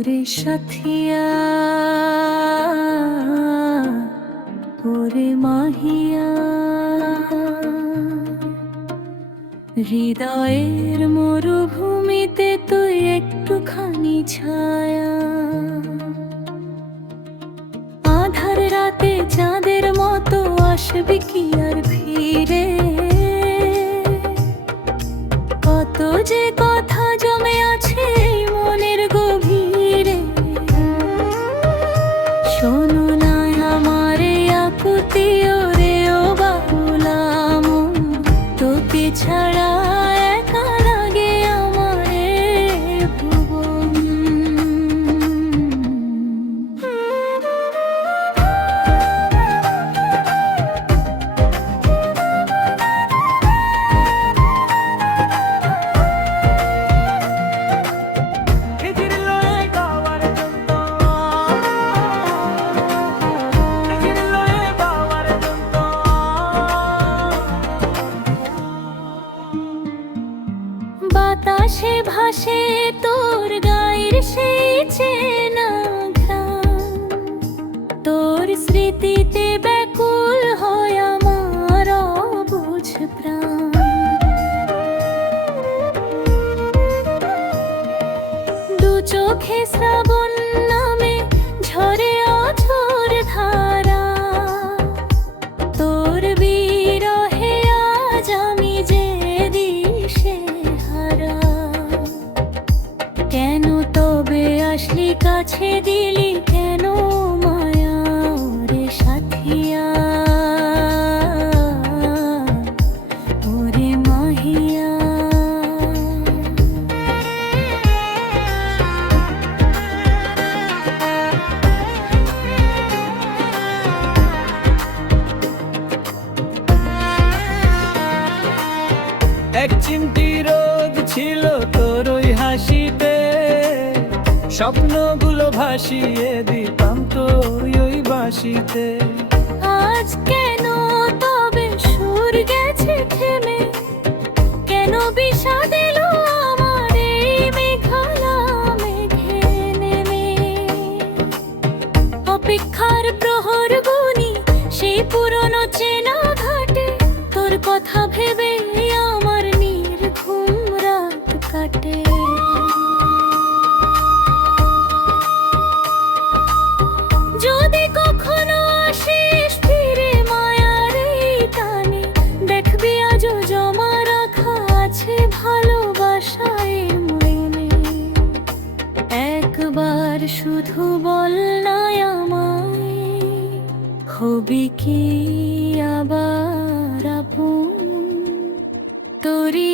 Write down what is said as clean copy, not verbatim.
ওরে সাথিয়া ওরে মাহিয়া, হৃদয়ের মরুভূমিতে তুই একটুখানি ছায়া। আধার রাতে চাঁদের মতো আসবি কি আর ফিরে, কত যে কথা জমে আছে মনের গভীরে। শোনো না আমার আকুতি ওরে ও বাউলাম, তোকে ছাড়া একা লাগে আমার ভুবন। বাতাসে ভাসে তোর গায়ের সেই চেনা ঘ্রাণ, তোর স্মৃতিতে ব্যাকুল হয় আমার অবুঝ প্রাণ। দু চোখে শ্রাবণ নামে ঝরে অঝোর ধারা, তোর বিরহে আজ আমি যে দিশে হারা। কেন তবে আসলি কাছে দিলি কেন মায়া ওরে সাথিয়া ওরে মাহিয়া। এক চিমটি রোদ ছিল তোর ওই হাসিতে, স্বপ্নগুলো ভাসিয়ে দিতাম তোর ওই বাঁশিতে। আজ কেন তবে সুর গেছে থেমে, কেন বিষাদ এলো আমার এই মেঘালা মেঘে নেমে। অপেক্ষার প্রহর গুনি সেই পুরনো চেনা ঘাটে, তোর কথা ভেবে আমার নির্ঘুম রাত কাটে। যদি কখনো আসিস ফিরে মায়ার এই টানে, দেখবি আজও জমা রাখা আছে ভালোবাসায় মনে। একবার শুধু বল না আমায়, হবি কি আবার আপন তোরি।